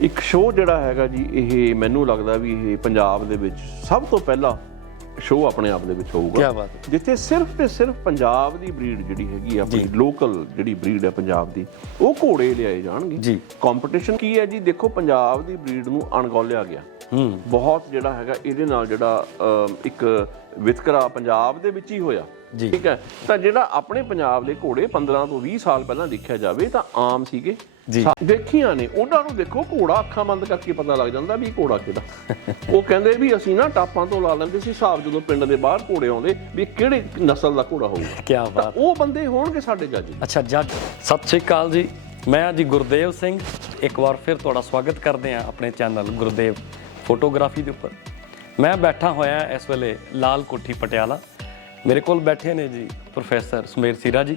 ਇੱਕ ਸ਼ੋਅ ਜਿਹੜਾ ਹੈਗਾ ਜੀ ਇਹ ਮੈਨੂੰ ਲੱਗਦਾ ਵੀ ਇਹ ਪੰਜਾਬ ਦੇ ਵਿੱਚ ਸਭ ਤੋਂ ਪਹਿਲਾ ਸ਼ੋਅ ਆਪਣੇ ਆਪ ਦੇ ਵਿੱਚ ਹੋਊਗਾ। ਕੀ ਬਾਤ ਹੈ। ਜਿੱਥੇ ਸਿਰਫ ਤੇ ਸਿਰਫ ਪੰਜਾਬ ਦੀ ਬਰੀਡ ਜਿਹੜੀ ਹੈਗੀ ਆ ਆਪਣੀ ਲੋਕਲ ਜਿਹੜੀ ਬਰੀਡ ਹੈ ਪੰਜਾਬ ਦੀ ਉਹ ਘੋੜੇ ਲਿਆਏ ਜਾਣਗੇ। ਜੀ। ਕੰਪੀਟੀਸ਼ਨ ਕੀ ਹੈ ਜੀ? ਦੇਖੋ ਪੰਜਾਬ ਦੀ ਬਰੀਡ ਨੂੰ ਅਣਗੌਲਿਆ ਗਿਆ। ਹੂੰ। ਬਹੁਤ ਜਿਹੜਾ ਹੈਗਾ ਇਹਦੇ ਨਾਲ ਜਿਹੜਾ ਇੱਕ ਵਿਤਕਰਾ ਪੰਜਾਬ ਦੇ ਵਿੱਚ ਹੀ ਹੋਇਆ। ਠੀਕ ਹੈ? ਤਾਂ ਜਿਹੜਾ ਆਪਣੇ ਪੰਜਾਬ ਦੇ ਘੋੜੇ 15 ਤੋਂ 20 ਸਾਲ ਪਹਿਲਾਂ ਦੇਖਿਆ ਜਾਵੇ ਤਾਂ ਆਮ ਸੀਗੇ। ਜੀ। ਦੇਖੀਆਂ ਨੇ ਉਹਨਾਂ ਨੂੰ ਦੇਖੋ ਘੋੜਾ ਅੱਖਾਂ ਬੰਦ ਕਰਕੇ ਪਤਾ ਲੱਗ ਜਾਂਦਾ ਵੀ ਘੋੜਾ ਕਿਹਦਾ ਉਹ ਕਹਿੰਦੇ ਵੀ ਅਸੀਂ ਨਾ ਟਾਪਾਂ ਤੋਂ ਲਾ ਲੈਂਦੇ ਸੀ ਹਿਸਾਬ ਜਦੋਂ ਪਿੰਡ ਦੇ ਬਾਹਰ ਘੋੜੇ ਆਉਂਦੇ ਵੀ ਕਿਹੜੇ ਨਸਲ ਦਾ ਘੋੜਾ ਹੋਊਗਾ। ਕੀ ਬਾਤ। ਉਹ ਬੰਦੇ ਹੋਣਗੇ ਸਾਡੇ ਜੱਜ ਅੱਛਾ ਜੱਜ ਸਤਿ ਸ਼੍ਰੀ ਅਕਾਲ ਜੀ। ਮੈਂ ਜੀ ਗੁਰਦੇਵ ਸਿੰਘ। ਇੱਕ ਵਾਰ ਫਿਰ ਤੁਹਾਡਾ ਸਵਾਗਤ ਕਰਦੇ ਹਾਂ ਆਪਣੇ ਚੈਨਲ ਗੁਰਦੇਵ ਫੋਟੋਗ੍ਰਾਫੀ ਦੇ ਉੱਪਰ। ਮੈਂ ਬੈਠਾ ਹੋਇਆ ਇਸ ਵੇਲੇ ਲਾਲ ਕੋਠੀ ਪਟਿਆਲਾ। ਮੇਰੇ ਕੋਲ ਬੈਠੇ ਨੇ ਜੀ ਪ੍ਰੋਫੈਸਰ ਸੁਮੇਰ ਸੀਰਾ ਜੀ।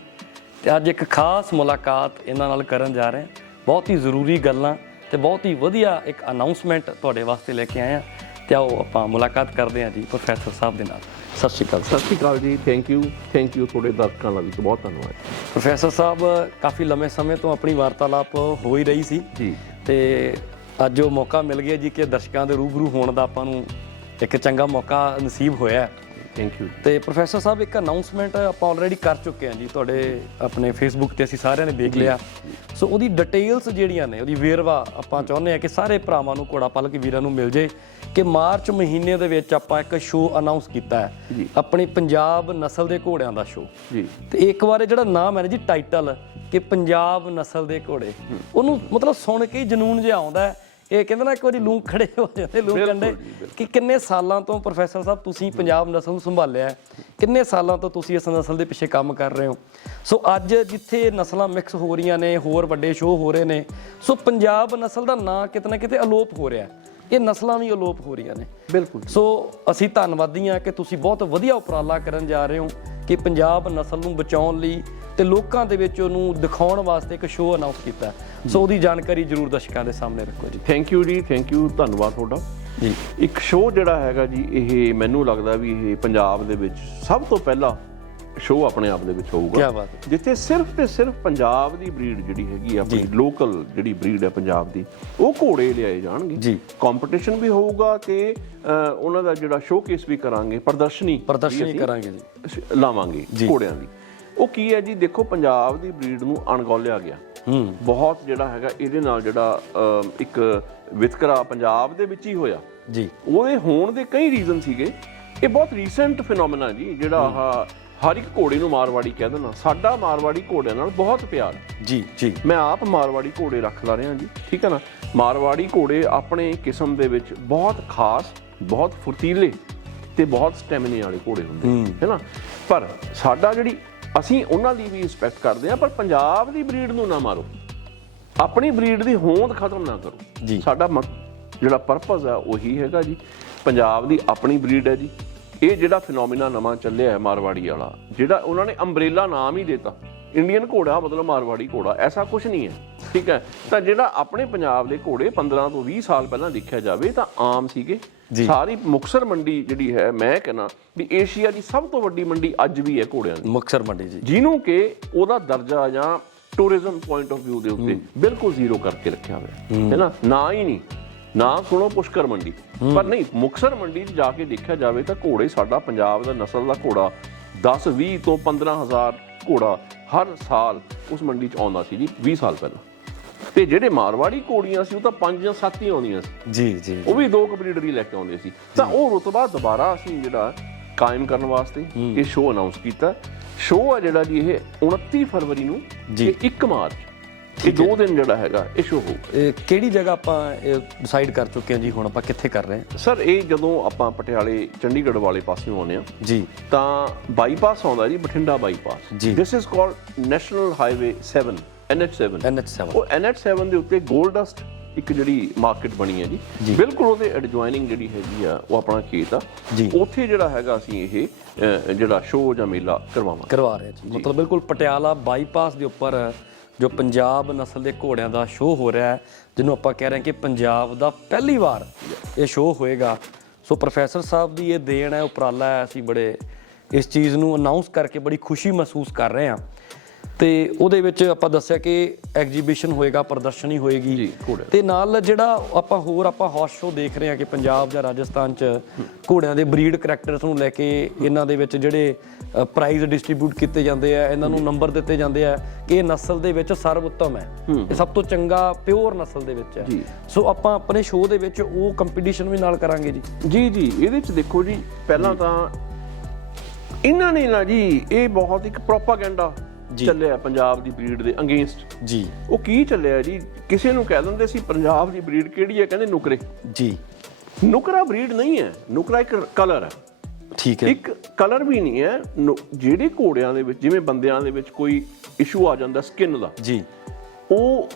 ਤੇ ਅੱਜ ਇੱਕ ਖਾਸ ਮੁਲਾਕਾਤ ਇਹਨਾਂ ਨਾਲ ਕਰਨ ਜਾ ਰਹੇ ਹਾਂ। ਬਹੁਤ ਹੀ ਜ਼ਰੂਰੀ ਗੱਲਾਂ ਤੇ ਬਹੁਤ ਹੀ ਵਧੀਆ ਇੱਕ ਅਨਾਉਂਸਮੈਂਟ ਤੁਹਾਡੇ ਵਾਸਤੇ ਲੈ ਕੇ ਆਏ ਹਾਂ। ਤੇ ਆਓ ਆਪਾਂ ਮੁਲਾਕਾਤ ਕਰਦੇ ਹਾਂ ਜੀ ਪ੍ਰੋਫੈਸਰ ਸਾਹਿਬ ਦੇ ਨਾਲ। ਸਤਿ ਸ਼੍ਰੀ ਅਕਾਲ ਸਤਿ ਸ਼੍ਰੀ ਅਕਾਲ ਜੀ। ਥੈਂਕ ਯੂ ਥੈਂਕ ਯੂ ਤੁਹਾਡੇ ਦਰਸ਼ਕਾਂ ਦਾ ਵੀ ਬਹੁਤ ਧੰਨਵਾਦ। ਪ੍ਰੋਫੈਸਰ ਸਾਹਿਬ ਕਾਫੀ ਲੰਮੇ ਸਮੇਂ ਤੋਂ ਆਪਣੀ ਵਾਰਤਾਲਾਪ ਹੋ ਹੀ ਰਹੀ ਸੀ। ਜੀ। ਤੇ ਅੱਜ ਉਹ ਮੌਕਾ ਮਿਲ ਗਿਆ ਜੀ ਕਿ ਦਰਸ਼ਕਾਂ ਦੇ ਰੂਬਰੂ ਹੋਣ ਦਾ ਆਪਾਂ ਨੂੰ ਇੱਕ ਚੰਗਾ ਮੌਕਾ ਨਸੀਬ ਹੋਇਆ ਹੈ। ਥੈਂਕ ਯੂ ਤੇ ਪ੍ਰੋਫੈਸਰ ਸਾਹਿਬ ਇੱਕ ਅਨਾਉਂਸਮੈਂਟ ਆਪਾਂ ਆਲਰੇਡੀ ਕਰ ਚੁੱਕੇ ਹਾਂ ਜੀ। ਤੁਹਾਡੇ ਆਪਣੇ ਫੇਸਬੁੱਕ ਤੇ ਅਸੀਂ ਸਾਰਿਆਂ ਨੇ ਦੇਖ ਲਿਆ। ਸੋ ਉਹਦੀ ਡਿਟੇਲਸ ਜਿਹੜੀਆਂ ਨੇ ਉਹਦੀ ਵੇਰਵਾ ਆਪਾਂ ਚਾਹੁੰਦੇ ਆ ਕਿ ਸਾਰੇ ਭਰਾਵਾਂ ਨੂੰ ਘੋੜਾ ਪਾਲਕ ਵੀਰਾਂ ਨੂੰ ਮਿਲ ਜੇ ਕਿ ਮਾਰਚ ਮਹੀਨੇ ਦੇ ਵਿੱਚ ਆਪਾਂ ਇੱਕ ਸ਼ੋਅ ਅਨਾਉਂਸ ਕੀਤਾ ਹੈ। ਆਪਣੀ ਪੰਜਾਬ ਨਸਲ ਦੇ ਘੋੜਿਆਂ ਦਾ ਸ਼ੋਅ ਜੀ। ਤੇ ਇੱਕ ਵਾਰ ਜਿਹੜਾ ਨਾਮ ਹੈ ਜੀ ਟਾਈਟਲ ਕਿ ਪੰਜਾਬ ਨਸਲ ਦੇ ਘੋੜੇ। ਉਹਨੂੰ ਮਤਲਬ ਸੁਣ ਕੇ ਹੀ ਜਨੂਨ ਜਿਹਾ ਆਉਂਦਾ ਹੈ। ਇਹ ਕਹਿੰਦੇ ਨਾ ਇੱਕ ਵਾਰੀ ਲੂੰ ਖੜੇ ਹੋ ਜਾਂਦੇ ਲੂੰ ਕੰਡੇ ਕਿ ਕਿੰਨੇ ਸਾਲਾਂ ਤੋਂ ਪ੍ਰੋਫੈਸਰ ਸਾਹਿਬ ਤੁਸੀਂ ਪੰਜਾਬ ਨਸਲ ਨੂੰ ਸੰਭਾਲਿਆ ਹੈ ਕਿੰਨੇ ਸਾਲਾਂ ਤੋਂ ਤੁਸੀਂ ਇਸ ਨਸਲ ਦੇ ਪਿੱਛੇ ਕੰਮ ਕਰ ਰਹੇ ਹੋ? ਸੋ ਅੱਜ ਜਿੱਥੇ ਨਸਲਾਂ ਮਿਕਸ ਹੋ ਰਹੀਆਂ ਨੇ ਹੋਰ ਵੱਡੇ ਸ਼ੋਅ ਹੋ ਰਹੇ ਨੇ ਸੋ ਪੰਜਾਬ ਨਸਲ ਦਾ ਨਾਂ ਕਿਤੇ ਨਾ ਕਿਤੇ ਅਲੋਪ ਹੋ ਰਿਹਾ ਹੈ। ਇਹ ਨਸਲਾਂ ਵੀ ਅਲੋਪ ਹੋ ਰਹੀਆਂ ਨੇ। ਬਿਲਕੁਲ। ਸੋ ਅਸੀਂ ਧੰਨਵਾਦੀ ਹਾਂ ਕਿ ਤੁਸੀਂ ਬਹੁਤ ਵਧੀਆ ਉਪਰਾਲਾ ਕਰਨ ਜਾ ਰਹੇ ਹੋ ਕਿ ਪੰਜਾਬ ਨਸਲ ਨੂੰ ਬਚਾਉਣ ਲਈ ਤੇ ਲੋਕਾਂ ਦੇ ਵਿੱਚ ਉਹਨੂੰ ਦਿਖਾਉਣ ਵਾਸਤੇ ਇੱਕ ਸ਼ੋਅ ਅਨਾਉਂਸ ਕੀਤਾ। ਸੋ ਉਹਦੀ ਜਾਣਕਾਰੀ ਜ਼ਰੂਰ ਦਰਸ਼ਕਾਂ ਦੇ ਸਾਹਮਣੇ ਰੱਖੋ ਜੀ। ਥੈਂਕ ਯੂ ਜੀ ਥੈਂਕ ਯੂ ਧੰਨਵਾਦ ਤੁਹਾਡਾ। ਜੀ। ਇੱਕ ਸ਼ੋਅ ਜਿਹੜਾ ਹੈਗਾ ਜੀ ਇਹ ਮੈਨੂੰ ਲੱਗਦਾ ਵੀ ਇਹ ਪੰਜਾਬ ਦੇ ਵਿੱਚ ਸਭ ਤੋਂ ਪਹਿਲਾ ਸ਼ੋਅ ਆਪਣੇ ਆਪ ਦੇ ਵਿੱਚ ਹੋਊਗਾ। ਕੀ ਬਾਤ ਹੈ। ਜਿੱਥੇ ਸਿਰਫ ਤੇ ਸਿਰਫ ਪੰਜਾਬ ਦੀ ਬਰੀਡ ਜਿਹੜੀ ਹੈਗੀ ਆ ਆਪਣੀ ਲੋਕਲ ਜਿਹੜੀ ਬਰੀਡ ਹੈ ਪੰਜਾਬ ਦੀ ਉਹ ਘੋੜੇ ਲਿਆਏ ਜਾਣਗੇ। ਜੀ। ਕੰਪੀਟੀਸ਼ਨ ਵੀ ਹੋਊਗਾ ਤੇ ਉਹਨਾਂ ਦਾ ਜਿਹੜਾ ਸ਼ੋਕੇਸ ਵੀ ਕਰਾਂਗੇ ਪ੍ਰਦਰਸ਼ਨੀ ਪ੍ਰਦਰਸ਼ਨੀ ਕਰਾਂਗੇ ਜੀ। ਸ਼- ਲਾਵਾਂਗੇ ਘੋੜਿਆਂ ਦੀ। ਉਹ ਕੀ ਹੈ ਜੀ ਦੇਖੋ ਪੰਜਾਬ ਦੀ ਬਰੀਡ ਨੂੰ ਅਣਗੌਲਿਆ ਗਿਆ। ਹੂੰ। ਬਹੁਤ ਜਿਹੜਾ ਹੈਗਾ ਇਹਦੇ ਨਾਲ ਜਿਹੜਾ ਇੱਕ ਵਿਤਕਰਾ ਪੰਜਾਬ ਦੇ ਵਿੱਚ ਹੀ ਹੋਇਆ। ਜੀ। ਉਹਦੇ ਹੋਣ ਦੇ ਕਈ ਰੀਜ਼ਨ ਸੀਗੇ। ਇਹ ਬਹੁਤ ਰੀਸੈਂਟ ਫੀਨੋਮੀਨਾ ਜੀ ਜਿਹੜਾ ਆਹ ਹਰ ਇੱਕ ਘੋੜੇ ਨੂੰ ਮਾਰਵਾੜੀ ਕਹਿ ਦੇਣਾ ਸਾਡਾ ਮਾਰਵਾੜੀ ਘੋੜਿਆਂ ਨਾਲ ਬਹੁਤ ਪਿਆਰ। ਹੈ। ਜੀ ਜੀ। ਮੈਂ ਆਪ ਮਾਰਵਾੜੀ ਘੋੜੇ ਰੱਖ ਲਾ ਰਿਹਾ ਜੀ ਠੀਕ ਹੈ ਨਾ? ਮਾਰਵਾੜੀ ਘੋੜੇ ਆਪਣੇ ਕਿਸਮ ਦੇ ਵਿੱਚ ਬਹੁਤ ਖਾਸ ਬਹੁਤ ਫੁਰਤੀਲੇ ਤੇ ਬਹੁਤ ਸਟੈਮਿਨੇ ਵਾਲੇ ਘੋੜੇ ਹੁੰਦੇ ਹੈ। ਨਾ? ਪਰ ਸਾਡਾ ਜਿਹੜੀ ਅਸੀਂ ਉਹਨਾਂ ਦੀ ਵੀ ਰਿਸਪੈਕਟ ਕਰਦੇ ਆ ਪਰ ਪੰਜਾਬ ਦੀ ਬਰੀਡ ਨੂੰ ਨਾ ਮਾਰੋ। ਆਪਣੀ ਬਰੀਡ ਦੀ ਹੋਂਦ ਖਤਮ ਨਾ ਕਰੋ। ਜੀ। ਸਾਡਾ ਜਿਹੜਾ ਪਰਪਸ ਹੈ ਉਹੀ ਹੈਗਾ ਜੀ। ਪੰਜਾਬ ਦੀ ਆਪਣੀ ਬਰੀਡ ਹੈ ਜੀ। ਇਹ ਜਿਹੜਾ ਫਿਨੋਮੀਨਾ ਨਵਾਂ ਚੱਲਿਆ ਹੈ ਮਾਰਵਾੜੀ ਵਾਲਾ ਜਿਹੜਾ ਉਹਨਾਂ ਨੇ ਅੰਬ੍ਰੇਲਾ ਨਾਮ ਹੀ ਦਿੱਤਾ ਇੰਡੀਅਨ ਘੋੜਾ ਮਤਲਬ ਮਾਰਵਾੜੀ ਘੋੜਾ ਐਸਾ ਕੁਝ ਨਹੀਂ ਹੈ ਠੀਕ ਹੈ? ਤਾਂ ਜਿਹੜਾ ਆਪਣੇ ਪੰਜਾਬ ਦੇ ਘੋੜੇ 15 ਤੋਂ 20 ਸਾਲ ਪਹਿਲਾਂ ਦੇਖਿਆ ਜਾਵੇ ਤਾਂ ਆਮ ਸੀਗੇ। ਸਾਰੀ ਮੁਕਸਰ ਮੰਡੀ ਜਿਹੜੀ ਹੈ ਮੈਂ ਕਹਿੰਦਾ ਵੀ ਏਸ਼ੀਆ ਦੀ ਸਭ ਤੋਂ ਵੱਡੀ ਮੰਡੀ ਅੱਜ ਵੀ ਹੈ ਘੋੜਿਆਂ ਦੀ। ਮੁਕਸਰ ਮੰਡੀ ਜੀ। ਜਿਹਨੂੰ ਕਿ ਉਹਦਾ ਦਰਜਾ ਜਾਂ ਟੂਰਿਜ਼ਮ ਪੁਆਇੰਟ ਆਫ View ਦੇ ਉੱਤੇ ਬਿਲਕੁਲ ਜ਼ੀਰੋ ਕਰਕੇ ਰੱਖਿਆ ਹੋਇਆ ਹੈ ਨਾ? ਨਾ ਹੀ ਨਹੀਂ। ਨਾ ਸੁਣੋ ਪੁਸ਼ਕਰ ਮੰਡੀ। ਪਰ ਨਹੀਂ ਮੁਕਸਰ ਮੰਡੀ 'ਚ ਜਾ ਕੇ ਦੇਖਿਆ ਜਾਵੇ ਤਾਂ ਘੋੜੇ ਸਾਡਾ ਪੰਜਾਬ ਦਾ ਨਸਲ ਦਾ ਘੋੜਾ 10 20 ਤੋਂ 15000 ਘੋੜਾ ਹਰ ਸਾਲ ਉਸ ਮੰਡੀ 'ਚ ਆਉਂਦਾ ਸੀ ਜੀ 20 ਸਾਲ ਪਹਿਲਾਂ। ਤੇ ਜਿਹੜੇ ਮਾਰਵਾੜੀ ਘੋੜੀਆਂ ਸੀ ਉਹ ਤਾਂ 5 ਜਾਂ 7 ਹੀ ਆਉਂਦੀਆਂ ਸੀ। ਜੀ ਜੀ ਉਹ ਵੀ ਦੋ ਕੰਪਲੀਟਰ ਲੈ ਕੇ ਆਉਂਦੇ ਸੀ। ਤਾਂ ਉਹ ਰੁਤਬਾ ਦੁਬਾਰਾ ਅਸੀਂ ਜਿਹੜਾ ਕਾਇਮ ਕਰਨ ਵਾਸਤੇ ਇਹ ਸ਼ੋਅ ਅਨਾਉਂਸ ਕੀਤਾ। ਸ਼ੋਅ ਹੈ ਜਿਹੜਾ ਜੀ ਇਹ 29 ਫਰਵਰੀ ਨੂੰ ਜੀ। ਤੇ 1 ਮਾਰਚ ਇਹ ਦੋ ਦਿਨ ਜਿਹੜਾ ਹੈਗਾ ਇਹ ਸ਼ੋਅ ਹੋਊਗਾ ਇਹ ਕਿਹੜੀ ਜਗ੍ਹਾ ਆਪਾਂ ਡਿਸਾਈਡ ਕਰ ਚੁੱਕੇ ਹਾਂ ਜੀ ਹੁਣ ਆਪਾਂ ਕਿੱਥੇ ਕਰ ਰਹੇ ਹਾਂ? ਸਰ ਇਹ ਜਦੋਂ ਆਪਾਂ ਪਟਿਆਲੇ ਚੰਡੀਗੜ੍ਹ ਵਾਲੇ ਪਾਸਿਓਂ ਆਉਂਦੇ ਆ ਜੀ। ਤਾਂ ਬਾਈਪਾਸ ਆਉਂਦਾ ਜੀ Bathinda bypass. This is called national highway 7 NH7 NH7 ਉਹ NH7 ਦੇ ਉੱਤੇ ਗੋਲਡਸਟ ਇੱਕ ਜਿਹੜੀ ਮਾਰਕੀਟ ਬਣੀ ਹੈ ਜੀ। ਬਿਲਕੁਲ ਉਹਦੇ ਐਡਜੋਇਨਿੰਗ ਜਿਹੜੀ ਹੈਗੀ ਆ ਉਹ ਆਪਣਾ ਖੇਤ ਆ। ਉੱਥੇ ਜਿਹੜਾ ਹੈਗਾ ਅਸੀਂ ਇਹ ਜਿਹੜਾ ਸ਼ੋਅ ਜਾਂ ਮੇਲਾ ਕਰਵਾਵਾਂਗੇ। ਕਰਵਾ ਰਹੇ ਜੀ। ਮਤਲਬ ਬਿਲਕੁਲ ਪਟਿਆਲਾ ਬਾਈਪਾਸ ਦੇ ਉੱਪਰ ਜੋ ਪੰਜਾਬ ਨਸਲ ਦੇ ਘੋੜਿਆਂ ਦਾ ਸ਼ੋਅ ਹੋ ਰਿਹਾ ਹੈ, ਜਿਹਨੂੰ ਆਪਾਂ ਕਹਿ ਰਹੇ ਹਾਂ ਕਿ ਪੰਜਾਬ ਦਾ ਪਹਿਲੀ ਵਾਰ ਇਹ ਸ਼ੋਅ ਹੋਏਗਾ। ਸੋ ਪ੍ਰੋਫੈਸਰ ਸਾਹਿਬ ਦੀ ਇਹ ਦੇਣ ਹੈ, ਉਪਰਾਲਾ ਹੈ, ਅਸੀਂ ਬੜੇ ਇਸ ਚੀਜ਼ ਨੂੰ ਅਨਾਉਂਸ ਕਰਕੇ ਬੜੀ ਖੁਸ਼ੀ ਮਹਿਸੂਸ ਕਰ ਰਹੇ ਹਾਂ। ਤੇ ਉਹਦੇ ਵਿੱਚ ਆਪਾਂ ਦੱਸਿਆ ਕਿ ਐਗਜੀਬਿਸ਼ਨ ਹੋਏਗਾ ਪ੍ਰਦਰਸ਼ਨੀ ਹੋਏਗੀ। ਤੇ ਨਾਲ ਜਿਹੜਾ ਆਪਾਂ ਹੋਰ ਆਪਾਂ ਹੌਸ ਸ਼ੋ ਦੇਖ ਰਹੇ ਹਾਂ ਕਿ ਪੰਜਾਬ ਜਾਂ ਰਾਜਸਥਾਨ ਚ ਘੋੜਿਆਂ ਦੇ ਬਰੀਡ ਕਰੈਕਟਰਸ ਨੂੰ ਲੈ ਕੇ ਇਹਨਾਂ ਦੇ ਵਿੱਚ ਜਿਹੜੇ ਪ੍ਰਾਈਜ਼ ਡਿਸਟ੍ਰੀਬਿਊਟ ਕੀਤੇ ਜਾਂਦੇ ਆ ਇਹਨਾਂ ਨੂੰ ਨੰਬਰ ਦਿੱਤੇ ਜਾਂਦੇ ਆ ਕਿ ਇਹ ਨਸਲ ਦੇ ਵਿੱਚ ਸਰਵਉੱਤਮ ਹੈ ਇਹ ਸਭ ਤੋਂ ਚੰਗਾ ਪਿਓਰ ਨਸਲ ਦੇ ਵਿੱਚ ਹੈ। ਸੋ ਆਪਾਂ ਆਪਣੇ ਸ਼ੋਅ ਦੇ ਵਿੱਚ ਉਹ ਕੰਪੀਟੀਸ਼ਨ ਵੀ ਨਾਲ ਕਰਾਂਗੇ ਜੀ ਜੀ ਜੀ ਇਹਦੇ ਚ ਦੇਖੋ ਜੀ ਪਹਿਲਾਂ ਤਾਂ ਇਹਨਾਂ ਨੇ ਨਾ ਜੀ ਇਹ ਬਹੁਤ ਇੱਕ ਪ੍ਰੋਪਾਗੈਂਡਾ। ਚੱਲਿਆ ਪੰਜਾਬ ਦੀ ਬਰੀਡ ਦੇ ਅਗੇਂਸਟ ਜੀ। ਉਹ ਕੀ ਚੱਲਿਆ ਜੀ? ਕਿਸੇ ਨੂੰ ਕਹਿ ਦਿੰਦੇ ਸੀ ਪੰਜਾਬ ਦੀ ਬਰੀਡ ਕਿਹੜੀ ਹੈ? ਕਹਿੰਦੇ ਨੁਕਰੇ। ਜੀ। ਨੁਕਰਾ ਬਰੀਡ ਨਹੀਂ ਹੈ। ਨੁਕਰਾ ਇੱਕ ਕਲਰ ਹੈ। ਠੀਕ ਹੈ। ਇੱਕ ਕਲਰ ਵੀ ਨਹੀਂ ਹੈ। ਜਿਹੜੇ ਘੋੜਿਆਂ ਦੇ ਵਿੱਚ ਜਿਵੇਂ ਬੰਦਿਆਂ ਦੇ ਵਿੱਚ ਕੋਈ ਇਸ਼ੂ ਆ ਜਾਂਦਾ ਸਕਿਨ ਦਾ। ਜੀ। ਉਹ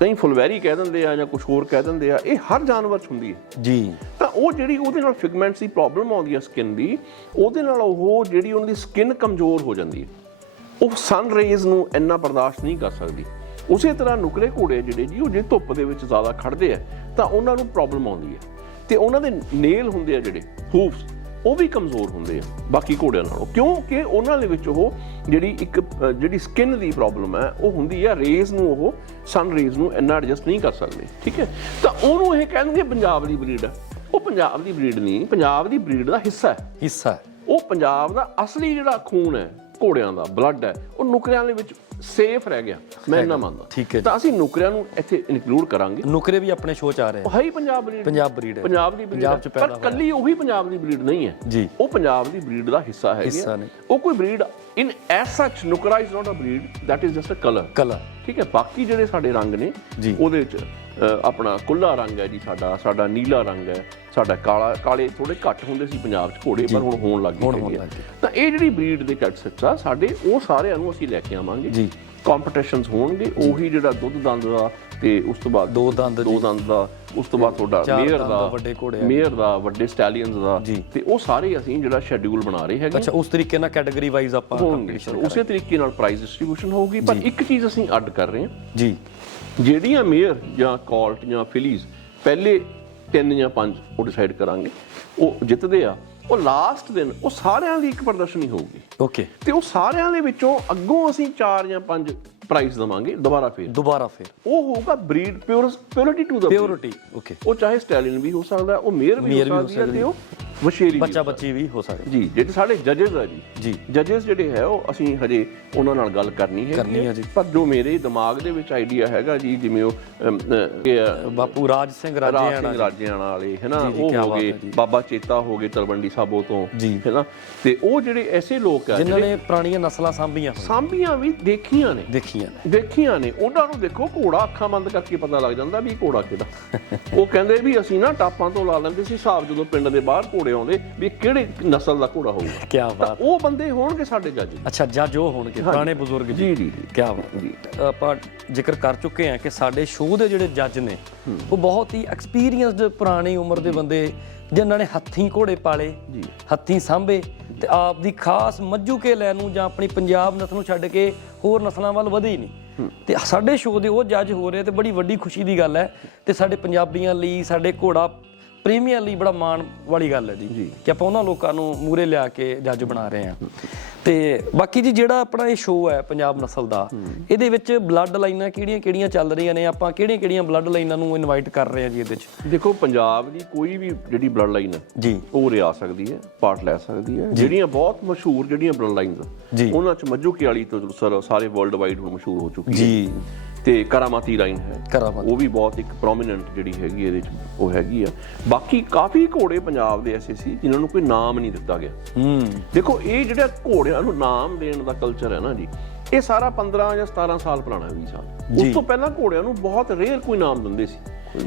ਕਈ ਫੁਲਵੈਰੀ ਕਹਿ ਦਿੰਦੇ ਆ ਜਾਂ ਕੁਝ ਹੋਰ ਕਹਿ ਦਿੰਦੇ ਆ। ਇਹ ਹਰ ਜਾਨਵਰ 'ਚ ਹੁੰਦੀ ਹੈ। ਜੀ। ਤਾਂ ਉਹ ਜਿਹੜੀ ਉਹਦੇ ਨਾਲ ਫਿਗਮੈਂਟਸ ਦੀ ਪ੍ਰੋਬਲਮ ਆਉਂਦੀ ਹੈ ਸਕਿਨ ਦੀ ਉਹਦੇ ਨਾਲ ਉਹ ਜਿਹੜੀ ਉਹਨਾਂ ਦੀ ਸਕਿਨ ਕਮਜ਼ੋਰ ਹੋ ਜਾਂਦੀ ਹੈ। ਉਹ ਸਨ ਰੇਜ਼ ਨੂੰ ਇੰਨਾ ਬਰਦਾਸ਼ਤ ਨਹੀਂ ਕਰ ਸਕਦੀ। ਉਸੇ ਤਰ੍ਹਾਂ ਨੁਕਰੇ ਘੋੜੇ ਜਿਹੜੇ ਜੀ ਉਹ ਜੇ ਧੁੱਪ ਦੇ ਵਿੱਚ ਜ਼ਿਆਦਾ ਖੜਦੇ ਆ ਤਾਂ ਉਹਨਾਂ ਨੂੰ ਪ੍ਰੋਬਲਮ ਆਉਂਦੀ ਹੈ ਤੇ ਉਹਨਾਂ ਦੇ ਨੇਲ ਹੁੰਦੇ ਆ ਜਿਹੜੇ ਹੂਫਸ ਉਹ ਵੀ ਕਮਜ਼ੋਰ ਹੁੰਦੇ ਆ ਬਾਕੀ ਘੋੜਿਆਂ ਨਾਲੋਂ। ਕਿਉਂਕਿ ਉਹਨਾਂ ਦੇ ਵਿੱਚ ਉਹ ਜਿਹੜੀ ਇੱਕ ਜਿਹੜੀ ਸਕਿਨ ਦੀ ਪ੍ਰੋਬਲਮ ਹੈ ਉਹ ਹੁੰਦੀ ਹੈ ਰੇਜ਼ ਨੂੰ ਉਹ ਸਨ ਰੇਜ਼ ਨੂੰ ਇੰਨਾ ਐਡਜਸਟ ਨਹੀਂ ਕਰ ਸਕਦੇ ਠੀਕ ਹੈ? ਤਾਂ ਉਹਨੂੰ ਇਹ ਕਹਿੰਦੇ ਪੰਜਾਬ ਦੀ ਬਰੀਡ ਹੈ ਉਹ ਪੰਜਾਬ ਦੀ ਬਰੀਡ ਨਹੀਂ ਪੰਜਾਬ ਦੀ ਬਰੀਡ ਦਾ ਹਿੱਸਾ ਹੈ। ਹਿੱਸਾ ਹੈ। ਉਹ ਪੰਜਾਬ ਦਾ ਅਸਲੀ ਜਿਹੜਾ ਖੂਨ ਹੈ ਘੋੜਿਆਂ ਦਾ ਬਲੱਡ ਹੈ ਉਹ ਨੁਕਰਿਆਂ ਦੇ ਵਿੱਚ ਸੇਫ ਰਹਿ ਗਿਆ ਮੈਂ ਇੰਨਾ ਮੰਨਦਾ। ਠੀਕ ਹੈ ਜੀ। ਤਾਂ ਅਸੀਂ ਨੁਕਰਿਆਂ ਨੂੰ ਇੱਥੇ ਇਨਕਲੂਡ ਕਰਾਂਗੇ। ਨੁਕਰੇ ਵੀ ਆਪਣੇ ਸ਼ੋਅ ਚ ਆ ਰਹੇ ਹੈ ਹੀ ਪੰਜਾਬ ਬਰੀਡ ਪੰਜਾਬ ਬਰੀਡ ਹੈ। ਪੰਜਾਬ ਦੀ ਬਰੀਡ ਪਰ ਕੱਲੀ ਉਹੀ ਪੰਜਾਬ ਦੀ ਬਰੀਡ ਨਹੀਂ ਹੈ। ਜੀ। ਉਹ ਪੰਜਾਬ ਦੀ ਬਰੀਡ ਦਾ ਹਿੱਸਾ ਹੈ। ਉਹ ਕੋਈ breed in as such Nukra is not a breed that is just a colour colour ਠੀਕ ਹੈ ਬਾਕੀ ਜਿਹੜੇ ਸਾਡੇ ਰੰਗ ਨੇ ਜੀ। ਉਹਦੇ ਵਿੱਚ ਆਪਣਾ ਕੁੱਲਾ ਰੰਗ ਹੈ ਜੀ ਸਾਡਾ ਸਾਡਾ ਨੀਲਾ ਰੰਗ ਹੈ ਸਾਡਾ ਕਾਲਾ ਕਾਲੇ ਥੋੜੇ ਘੱਟ ਹੁੰਦੇ ਸੀ ਪੰਜਾਬ 'ਚ ਘੋੜੇ ਪਰ ਹੁਣ ਹੋਣ। ਲੱਗ ਗਏ। ਤਾਂ ਇਹ ਜਿਹੜੀ ਬਰੀਡ ਦੇ ਕੈਟਸੈਟਸ ਆ ਸਾਡੇ ਉਹ ਸਾਰਿਆਂ ਨੂੰ ਅਸੀਂ ਲੈ ਕੇ ਆਵਾਂਗੇ ਜੀ। ਕੰਪੀਟੀਸ਼ਨਸ ਹੋਣਗੇ ਉਹੀ ਜਿਹੜਾ ਦੁੱਧ ਦੰਦ ਦਾ ਤੇ ਉਸ ਤੋਂ ਬਾਅਦ ਦੋ ਦੰਦ ਦੋ ਦੰਦ ਦਾ ਉਸ ਤੋਂ ਬਾਅਦ ਤੁਹਾਡਾ ਮੇਅਰ ਦਾ ਵੱਡੇ ਘੋੜੇ। ਮੇਅਰ ਦਾ ਵੱਡੇ ਸਟੈਲੀਅਨਸ ਦਾ। ਤੇ ਉਹ ਸਾਰੇ ਅਸੀਂ ਜਿਹੜਾ ਸ਼ੈਡਿਊਲ ਬਣਾ ਰਹੇ ਹੈਗੇ। ਅੱਛਾ ਉਸ ਤਰੀਕੇ ਨਾਲ ਕੈਟਾਗਰੀ ਵਾਈਜ਼ ਆਪਾਂ ਸਰ ਉਸੇ ਤਰੀਕੇ ਨਾਲ ਪ੍ਰਾਈਸ ਡਿਸਟ੍ਰੀਬਿਊਸ਼ਨ ਹੋਊਗੀ ਪਰ ਇੱਕ ਚੀਜ਼ ਅਸੀਂ ਅੱਡ ਕਰ ਰਹੇ ਹਾਂ। ਜੀ। ਜਿਹੜੀਆਂ ਮੇਅਰ ਜਾਂ ਕਾਲਟ ਜਾਂ ਫਿਲੀਜ਼ ਪਹਿਲੇ ਤਿੰਨ ਜਾਂ ਪੰਜ ਉਹ ਡਿਸਾਈਡ ਕਰਾਂਗੇ। ਉਹ ਜਿੱਤਦੇ ਆ ਉਹ ਲਾਸਟ ਦਿਨ ਉਹ ਸਾਰਿਆਂ ਦੀ ਇੱਕ ਪ੍ਰਦਰਸ਼ਨੀ ਹੋਊਗੀ। ਓਕੇ ਤੇ ਉਹ ਸਾਰਿਆਂ ਦੇ ਵਿੱਚੋਂ ਅੱਗੋਂ ਅਸੀਂ ਚਾਰ ਜਾਂ ਪੰਜ ਪ੍ਰਾਈਜ਼ ਦਵਾਂਗੇ ਦੁਬਾਰਾ ਫੇਰ। ਦੁਬਾਰਾ ਫਿਰ। ਉਹ ਹੋਊਗਾ ਬਰੀਡ ਪਿਓਰਿਟੀ ਟੂ ਦਾ ਪਿਓਰਿਟੀ ਓਕੇ ਉਹ ਚਾਹੇ ਸਟੈਲਿਨ ਵੀ ਹੋ ਸਕਦਾ ਉਹ ਮੇਅਰ ਵੀ ਹੋ ਸਕਦੀ ਹੈ ਤੇ ਉਹ ਵਸ਼ੇਰੀ ਬੱਚਾ ਬੱਚੀ ਵੀ ਹੋ ਸਕਦਾ। ਜੀ ਜਿਹੜੇ ਸਾਡੇ ਜੱਜਸ ਆ ਜੀ। ਜੀ। ਜੱਜਸ ਜਿਹੜੇ ਹੈ ਉਹ ਅਸੀਂ ਹਜੇ ਉਹਨਾਂ ਨਾਲ ਗੱਲ ਕਰਨੀ ਹੈ ਕਰਨੀ ਹੈ। ਜੀ। ਪਰ ਜੋ ਮੇਰੇ ਦਿਮਾਗ ਦੇ ਵਿੱਚ ਆਈਡੀਆ ਹੈਗਾ ਜੀ ਜਿਵੇਂ ਉਹ ਬਾਪੂ ਰਾਜ ਸਿੰਘ ਰਾਜ ਰਾਜੇਆਣਾ ਰਾਜਿਆਣਾ ਵਾਲੇ ਹੈਨਾ ਉਹ ਹੋ ਗਏ। ਬਾਬਾ ਚੇਤਾ ਹੋ ਗਏ ਤਲਵੰਡੀ ਸਾਬੋ ਤੋਂ। ਹੈਨਾ। ਤੇ ਉਹ ਜਿਹੜੇ ਐਸੇ ਲੋਕ ਆ ਜਿਨ੍ਹਾਂ ਨੇ ਪੁਰਾਣੀਆਂ ਨਸਲਾਂ ਸਾਂਭੀਆਂ ਸਾਂਭੀਆਂ ਵੀ ਦੇਖੀਆਂ ਨੇ। ਦੇਖੀਆਂ ਨੇ। ਦੇਖੀਆਂ ਨੇ। ਉਹਨਾਂ ਨੂੰ ਦੇਖੋ ਘੋੜਾ ਅੱਖਾਂ ਬੰਦ ਕਰਕੇ ਪਤਾ ਲੱਗ ਜਾਂਦਾ ਵੀ ਘੋੜਾ ਕਿਹਦਾ ਉਹ ਕਹਿੰਦੇ ਵੀ ਅਸੀਂ ਨਾ ਟਾਪਾਂ ਤੋਂ ਲਾ ਲੈਂਦੇ ਸੀ ਹਿਸਾਬ ਜਦੋਂ ਪਿੰਡ ਦੇ ਬਾਹਰ ਘੋੜੇ ਆਉਂਦੇ ਵੀ ਕਿਹੜੇ ਨਸਲ ਦਾ ਘੋੜਾ ਹੋਊਗਾ। ਕੀ ਬਾਤ। ਉਹ ਬੰਦੇ ਹੋਣਗੇ ਸਾਡੇ ਜੱਜ ਅੱਛਾ ਜੱਜ ਉਹ ਹੋਣਗੇ ਪੁਰਾਣੇ ਬਜ਼ੁਰਗ ਜੀ। ਜੀ ਜੀ ਜੀ। ਕੀ ਬਾਤ। ਆਪਾਂ ਜ਼ਿਕਰ ਕਰ ਚੁੱਕੇ ਹਾਂ ਕਿ ਸਾਡੇ ਸ਼ੋਅ ਦੇ ਜਿਹੜੇ ਜੱਜ ਨੇ ਉਹ ਬਹੁਤ ਹੀ ਐਕਸਪੀਰੀਅੰਸਡ ਪੁਰਾਣੀ ਉਮਰ ਦੇ ਬੰਦੇ ਜਿਨ੍ਹਾਂ ਨੇ ਹੱਥੀਂ ਘੋੜੇ ਪਾਲੇ ਹੱਥੀਂ ਸਾਂਭੇ ਤੇ ਆਪ ਦੀ ਖਾਸ ਮੱਜੂ ਕੇ ਲੈ ਨੂੰ ਜਾਂ ਆਪਣੀ ਪੰਜਾਬ ਨਸਲ ਨੂੰ ਛੱਡ ਕੇ ਹੋਰ ਨਸਲਾਂ ਵੱਲ ਵਧੇ ਹੀ ਨਹੀਂ। ਤੇ ਸਾਡੇ ਸ਼ੋਅ ਦੇ ਉਹ ਜੱਜ ਹੋ ਰਹੇ ਤੇ ਬੜੀ ਵੱਡੀ ਖੁਸ਼ੀ ਦੀ ਗੱਲ ਹੈ ਤੇ ਸਾਡੇ ਪੰਜਾਬੀਆਂ ਲਈ ਸਾਡੇ ਘੋੜਾ ਪ੍ਰੇਮੀਆਂ ਲਈ ਬੜਾ ਮਾਣ ਵਾਲੀ ਗੱਲ ਹੈ ਜੀ ਕਿ ਆਪਾਂ ਉਹਨਾਂ ਲੋਕਾਂ ਨੂੰ ਮੂਰੇ ਲਿਆ ਕੇ ਜੱਜ ਬਣਾ ਰਹੇ ਹਾਂ। ਤੇ ਬਾਕੀ ਜੀ ਜਿਹੜਾ ਆਪਣਾ ਇਹ ਸ਼ੋਅ ਹੈ ਪੰਜਾਬ ਨਸਲ ਦਾ ਇਹਦੇ ਵਿੱਚ ਬਲੱਡ ਲਾਈਨਾਂ ਕਿਹੜੀਆਂ-ਕਿਹੜੀਆਂ ਚੱਲ ਰਹੀਆਂ ਨੇ? ਆਪਾਂ ਕਿਹੜੀਆਂ-ਕਿਹੜੀਆਂ ਬਲੱਡ ਲਾਈਨਾਂ ਨੂੰ ਇਨਵਾਈਟ ਕਰ ਰਹੇ ਹਾਂ ਜੀ ਇਹਦੇ 'ਚ ਦੇਖੋ ਪੰਜਾਬ ਦੀ ਕੋਈ ਵੀ ਜਿਹੜੀ ਬਲੱਡ ਲਾਈਨ ਹੈ ਜੀ। ਉਹ ਉਰੇ ਆ ਸਕਦੀ ਹੈ ਪਾਰਟ ਲੈ ਸਕਦੀ ਹੈ। ਜਿਹੜੀਆਂ ਬਹੁਤ ਮਸ਼ਹੂਰ ਜਿਹੜੀਆਂ ਬਲੱਡ ਲਾਈਨਸ। ਉਹਨਾਂ ਚ ਕੀ ਵਾਲੀ ਤੋਂ ਸਰ- ਸਾਰੇ ਵਰਲਡ ਵਾਈਡ ਹੁਣ ਮਸ਼ਹੂਰ ਹੋ ਚੁੱਕੀ ਹੈ। ਜੀ ਤੇ ਕਰਾਮਾਤੀ ਲਾਈਨ ਹੈ। ਕਰਾਮਾਤ। ਉਹ ਵੀ ਬਹੁਤ ਇੱਕ ਪ੍ਰੋਮਿਨੈਂਟ ਜਿਹੜੀ ਹੈਗੀ ਇਹਦੇ ਚ ਉਹ ਹੈਗੀ ਆ। ਬਾਕੀ ਕਾਫੀ ਘੋੜੇ ਪੰਜਾਬ ਦੇ ਐਸੇ ਸੀ ਜਿਨ੍ਹਾਂ ਨੂੰ ਕੋਈ ਨਾਮ ਨਹੀਂ ਦਿੱਤਾ ਗਿਆ। ਹੂੰ। ਦੇਖੋ ਇਹ ਜਿਹੜਾ ਘੋੜਿਆਂ ਨੂੰ ਨਾਮ ਦੇਣ ਦਾ ਕਲਚਰ ਹੈ ਨਾ ਜੀ ਇਹ ਸਾਰਾ 15 ਜਾਂ 17 ਸਾਲ ਪੁਰਾਣਾ ਹੈ 20 ਸਾਲ। ਉਸ ਤੋਂ ਪਹਿਲਾਂ ਘੋੜਿਆਂ ਨੂੰ ਬਹੁਤ ਰੇਅਰ ਕੋਈ ਨਾਮ ਦਿੰਦੇ ਸੀ।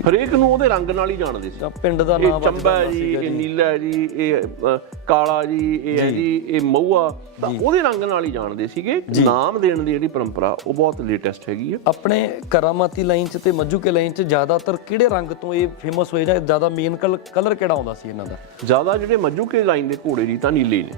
ਹਰੇਕ ਨੂੰ ਉਹਦੇ ਰੰਗ ਨਾਲ ਹੀ ਜਾਣਦੇ ਸੀ। ਪਿੰਡ ਦਾ ਇਹ ਨਾਮ ਚੰਬਾ ਜੀ ਇਹ ਨੀਲਾ ਜੀ ਇਹ ਕਾਲਾ ਜੀ ਇਹ ਹੈ ਜੀ। ਇਹ ਮਊਆ। ਤਾਂ ਉਹਦੇ ਰੰਗ ਨਾਲ ਹੀ ਜਾਣਦੇ ਸੀਗੇ। ਨਾਮ ਦੇਣ ਦੀ ਜਿਹੜੀ ਪਰੰਪਰਾ ਉਹ ਬਹੁਤ ਲੇਟੈਸਟ ਹੈਗੀ ਆ। ਆਪਣੇ ਕਰਾਮਾਤੀ ਲਾਈਨ 'ਚ ਤੇ ਮੱਜੂਕੇ ਲਾਈਨ 'ਚ ਜ਼ਿਆਦਾਤਰ ਕਿਹੜੇ ਰੰਗ ਤੋਂ ਇਹ ਫੇਮਸ ਹੋਏ ਜਾਂ ਜ਼ਿਆਦਾ ਮੇਨ ਕਲਰ ਕਿਹੜਾ ਆਉਂਦਾ ਸੀ ਇਹਨਾਂ ਦਾ? ਜ਼ਿਆਦਾ ਜਿਹੜੇ ਮੱਜੂਕੇ ਲਾਈਨ ਦੇ ਘੋੜੇ ਜੀ ਤਾਂ ਨੀਲੇ ਨੇ।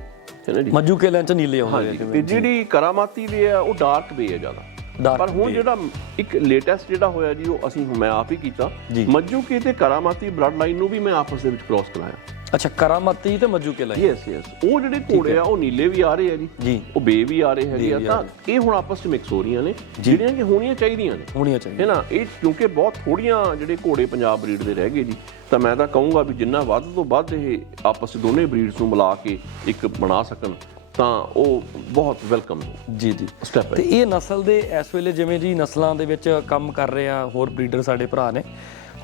ਹੈ ਨਾ ਜੀ? ਮੱਜੂਕੇ ਲਾਈਨ 'ਚ ਨੀਲੇ ਆਉਂਦੇ ਤੇ ਜਿਹੜੀ ਕਰਾਮਾਤੀ ਦੇ ਆ ਉਹ ਡਾਰਕ ਵੇ ਹੈ ਜ਼ਿਆਦਾ। ਪਰ ਹੁਣ ਜਿਹੜਾ ਇੱਕ ਲੇਟੈਸਟ ਜਿਹੜਾ ਹੋਇਆ ਜੀ ਉਹ ਅਸੀਂ ਮੈਂ ਆਪ ਹੀ ਕੀਤਾ। ਮੱਜੂਕੇ ਤੇ ਕਰਾਮਾਤੀ ਬਲੱਡ ਲਾਈਨ ਨੂੰ ਵੀ ਮੈਂ ਆਪਸ ਦੇ ਵਿੱਚ ਕ੍ਰਾਸ ਕਰਾਇਆ। ਅੱਛਾ ਕਰਾਮਤੀ ਤੇ ਮੱਜੂ ਕੇ ਲਈ ਯੈਸ ਯੈਸ ਉਹ ਜਿਹੜੇ ਘੋੜੇ ਆ ਉਹ ਨੀਲੇ ਵੀ ਆ ਰਹੇ ਆ ਜੀ। ਉਹ ਬੇ ਵੀ ਆ ਰਹੇ ਹੈਗੇ ਆ। ਤਾਂ ਇਹ ਹੁਣ ਆਪਸ ਵਿੱਚ ਮਿਕਸ ਹੋ ਰਹੀਆਂ ਨੇ। ਜਿਹੜੀਆਂ ਕਿ ਹੋਣੀਆਂ ਚਾਹੀਦੀਆਂ ਨੇ। ਹੋਣੀਆਂ ਚਾਹੀਦੀਆਂ। ਹੈ ਨਾ? ਇਹ ਕਿਉਂਕਿ ਬਹੁਤ ਥੋੜੀਆਂ ਜਿਹੜੇ ਘੋੜੇ ਪੰਜਾਬ ਬਰੀਡ ਦੇ ਰਹਿ ਗਏ ਜੀ ਤਾਂ ਮੈਂ ਤਾਂ ਕਹੂੰਗਾ ਵੀ ਜਿੰਨਾ ਵੱਧ ਤੋਂ ਵੱਧ ਇਹ ਆਪਸ ਦੋਨੇ ਬਰੀਡਸ ਨੂੰ ਮਿਲਾ ਕੇ ਇੱਕ ਬਣਾ ਸਕਣ। ਤਾਂ ਉਹ ਬਹੁਤ ਵੈਲਕਮ ਜੀ ਜੀ। ਸਟੈਪ ਤੇ ਇਹ ਨਸਲ ਦੇ ਇਸ ਵੇਲੇ ਜਿਵੇਂ ਜੀ ਨਸਲਾਂ ਦੇ ਵਿੱਚ ਕੰਮ ਕਰ ਰਹੇ ਆ ਹੋਰ ਬਰੀਡਰ ਸਾਡੇ ਭਰਾ ਨੇ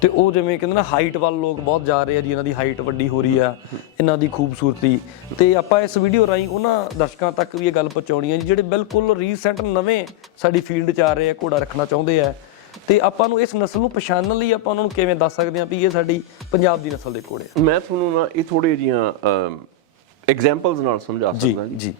ਤੇ ਉਹ ਜਿਵੇਂ ਕਹਿੰਦੇ ਨਾ ਹਾਈਟ ਵੱਲ ਲੋਕ ਬਹੁਤ ਜਾ ਰਹੇ ਆ ਜੀ ਇਹਨਾਂ ਦੀ ਹਾਈਟ ਵੱਡੀ ਹੋ ਰਹੀ ਆ ਇਹਨਾਂ ਦੀ ਖੂਬਸੂਰਤੀ। ਤੇ ਆਪਾਂ ਇਸ ਵੀਡੀਓ ਰਾਹੀਂ ਉਹਨਾਂ ਦਰਸ਼ਕਾਂ ਤੱਕ ਵੀ ਇਹ ਗੱਲ ਪਹੁੰਚਾਉਣੀ ਹੈ ਜੀ ਜਿਹੜੇ ਬਿਲਕੁਲ ਰੀਸੈਂਟ ਨਵੇਂ ਸਾਡੀ ਫੀਲਡ 'ਚ ਆ ਰਹੇ ਆ ਘੋੜਾ ਰੱਖਣਾ ਚਾਹੁੰਦੇ ਆ। ਤੇ ਆਪਾਂ ਨੂੰ ਇਸ ਨਸਲ ਨੂੰ ਪਛਾਣਨ ਲਈ ਆਪਾਂ ਉਹਨਾਂ ਨੂੰ ਕਿਵੇਂ ਦੱਸ ਸਕਦੇ ਆ ਵੀ ਇਹ ਸਾਡੀ ਪੰਜਾਬ ਦੀ ਨਸਲ ਦੇ ਘੋੜੇ ਆ? ਮੈਂ ਤੁਹਾਨੂੰ ਨਾ ਇਹ ਥੋੜੇ ਜੀਆਂ ਐਗਜ਼ਾਮਪਲਸ ਨਾਲ ਸਮਝਾ ਜੀ ਸਕਦਾ ਜੀ